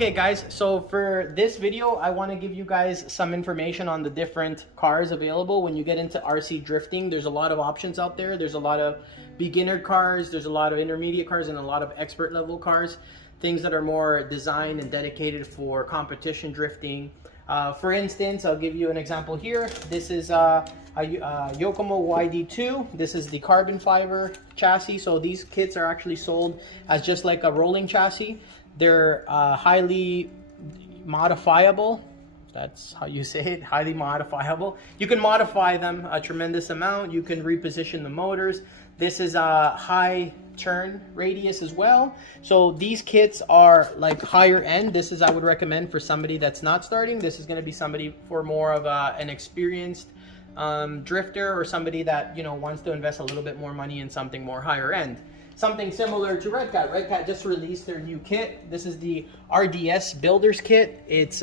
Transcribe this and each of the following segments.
Okay guys, so for this video, I want to give you guys some information on the different cars available. When you get into RC drifting, there's a lot of options out there. There's a lot of beginner cars, there's a lot of intermediate cars, and a lot of expert level cars. Things that are more designed and dedicated for competition drifting. For instance, I'll give you an example here. This is a Yokomo YD2. This is the carbon fiber chassis. So these kits are actually sold as just like a rolling chassis. They're highly modifiable. That's how you say it, highly modifiable. You can modify them a tremendous amount. You can reposition the motors. This is a high turn radius as well. So these kits are like higher end. This is, I would recommend for somebody that's not starting. This is going to be somebody for more of an experienced drifter, or somebody that, you know, wants to invest a little bit more money in something more higher end. Something similar to Redcat. Redcat just released their new kit. This is the RDS Builders Kit. It's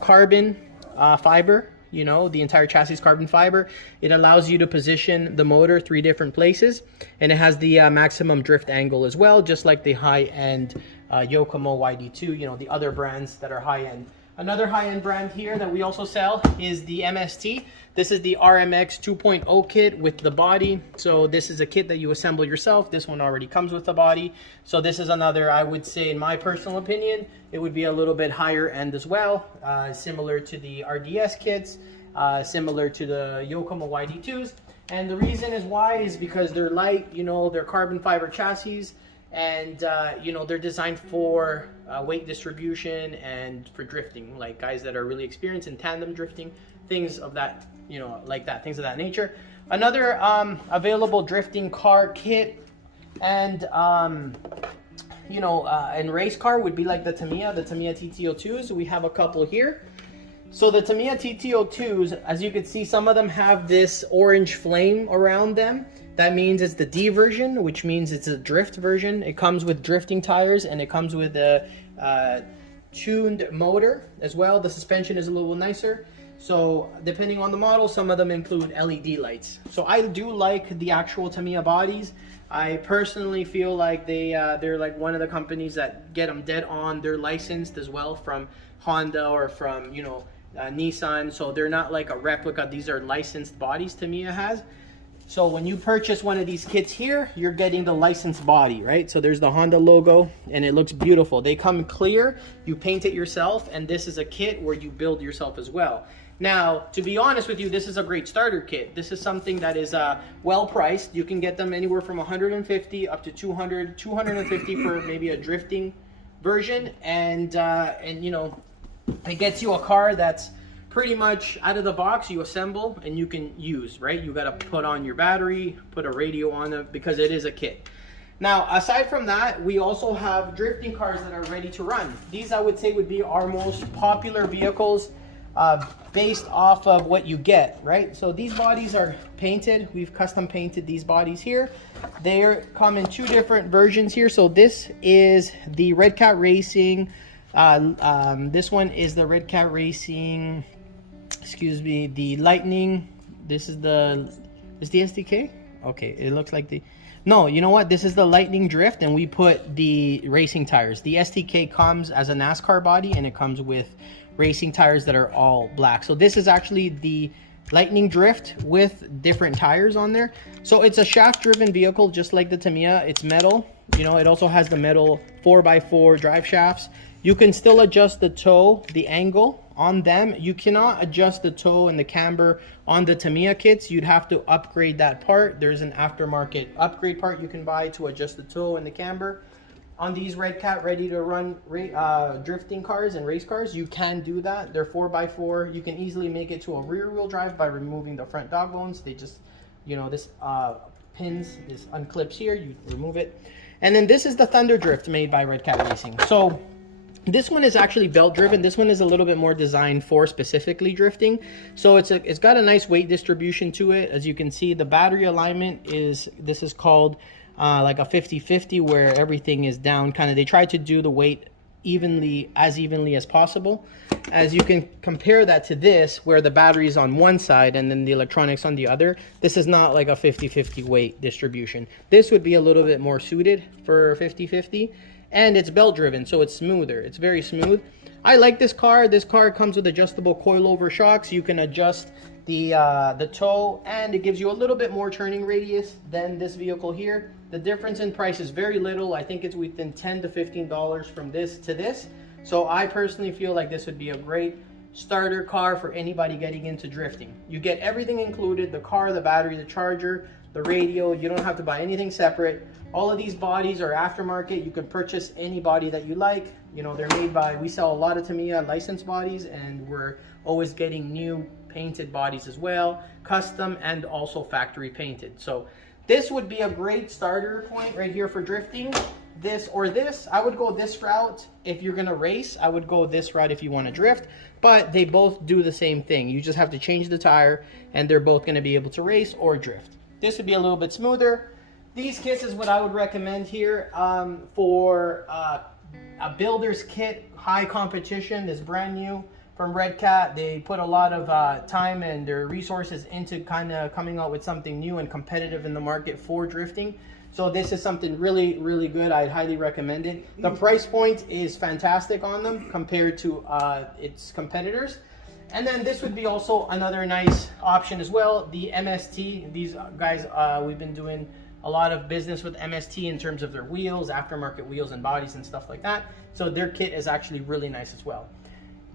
carbon fiber, you know, the entire chassis is carbon fiber. It allows you to position the motor 3 different places, and it has the maximum drift angle as well, just like the high-end Yokomo YD2, you know, the other brands that are high-end. Another high-end brand here that we also sell is the MST. This is the RMX 2.0 kit with the body. So this is a kit that you assemble yourself. This one already comes with the body. So this is another, I would say, in my personal opinion, it would be a little bit higher end as well, similar to the RDS kits, similar to the Yokomo YD2s. And the reason is why is because they're light, you know, they're carbon fiber chassis, and you know, they're designed for weight distribution and for drifting, like guys that are really experienced in tandem drifting, things of that, you know, like that, things of that nature. Another available drifting car kit and you know, and race car would be like the Tamiya TT02s. We have a couple here. So the Tamiya TT02s, as you can see, some of them have this orange flame around them. That means it's the D version, which means it's a drift version. It comes with drifting tires, and it comes with a tuned motor as well. The suspension is a little nicer. So depending on the model, some of them include LED lights. So I do like the actual Tamiya bodies. I personally feel like they're like one of the companies that get them dead on. They're licensed as well from Honda or from, you know, Nissan. So they're not like a replica. These are licensed bodies Tamiya has. So when you purchase one of these kits here, you're getting the licensed body, right? So there's the Honda logo, and it looks beautiful. They come clear, you paint it yourself, and this is a kit where you build yourself as well. Now, to be honest with you, this is a great starter kit. This is something that is well priced. You can get them anywhere from 150 up to 200, 250 for maybe a drifting version, and you know, it gets you a car that's pretty much out of the box. You assemble and you can use, right? You got to put on your battery, put a radio on it, because it is a kit. Now, aside from that, we also have drifting cars that are ready to run. These, I would say, would be our most popular vehicles based off of what you get, right? So these bodies are painted. We've custom painted these bodies here. They come in 2 different versions here. So this is the Redcat Racing. This one is the Redcat Racing, excuse me, the Lightning. This is the SDK? Okay, it looks like the, no, you know what? This is the Lightning Drift, and we put the racing tires. The STK comes as a NASCAR body, and it comes with racing tires that are all black. So this is actually the Lightning Drift with different tires on there. So it's a shaft driven vehicle, just like the Tamiya. It's metal, you know, it also has the metal 4x4 drive shafts. You can still adjust the toe, the angle on them. You cannot adjust the toe and the camber on the Tamiya kits. You'd have to upgrade that part. There's an aftermarket upgrade part you can buy to adjust the toe and the camber. On these Redcat ready to run drifting cars and race cars, you can do that. They're 4x4. You can easily make it to a rear wheel drive by removing the front dog bones. They just, you know, this pins, this unclips here, you remove it. And then this is the Thunder Drift made by Redcat Racing. So this one is actually belt driven. This one is a little bit more designed for specifically drifting. So it's got a nice weight distribution to it. As you can see, the battery alignment is, this is called like a 50-50, where everything is down. Kind of, they try to do the weight evenly as possible. As you can compare that to this, where the battery is on one side and then the electronics on the other, this is not like a 50-50 weight distribution. This would be a little bit more suited for 50-50. and it's belt driven, so it's smoother. It's very smooth. I like this car. This car comes with adjustable coilover shocks. You can adjust the toe, and it gives you a little bit more turning radius than this vehicle here. The difference in price is very little. I think it's within $10 to $15 from this to this. So I personally feel like this would be a great starter car for anybody getting into drifting. You get everything included: the car, the battery, the charger, the radio. You don't have to buy anything separate. All of these bodies are aftermarket. You can purchase any body that you like. You know, they're made by, we sell a lot of Tamiya licensed bodies, and we're always getting new painted bodies as well, custom and also factory painted. So this would be a great starter point right here for drifting. This or this, I would go this route if you're gonna race. I would go this route if you want to drift, but they both do the same thing. You just have to change the tire, and they're both gonna be able to race or drift. This would be a little bit smoother. These kits is what I would recommend here for a builder's kit, high competition. This brand new from Red Cat. They put a lot of time and their resources into kind of coming out with something new and competitive in the market for drifting. So this is something really, really good. I'd highly recommend it. The price point is fantastic on them compared to its competitors. And then this would be also another nice option as well, the MST. These guys, we've been doing a lot of business with MST in terms of their wheels, aftermarket wheels and bodies and stuff like that. So their kit is actually really nice as well.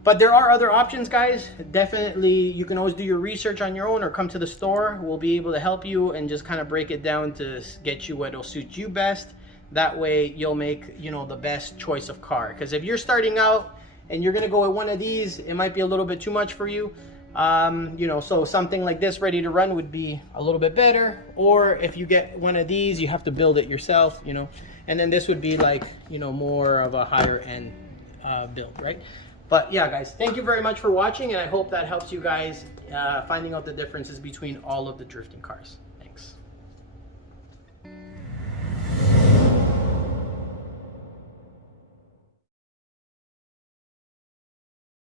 But there are other options, guys. Definitely, you can always do your research on your own or come to the store. We'll be able to help you and just kind of break it down to get you what will suit you best. That way you'll make, you know, the best choice of car. Because if you're starting out and you're gonna go with one of these, it might be a little bit too much for you. You know, so something like this ready to run would be a little bit better. Or if you get one of these, you have to build it yourself, you know. And then this would be like, you know, more of a higher end build, right? But yeah, guys, thank you very much for watching, and I hope that helps you guys finding out the differences between all of the drifting cars.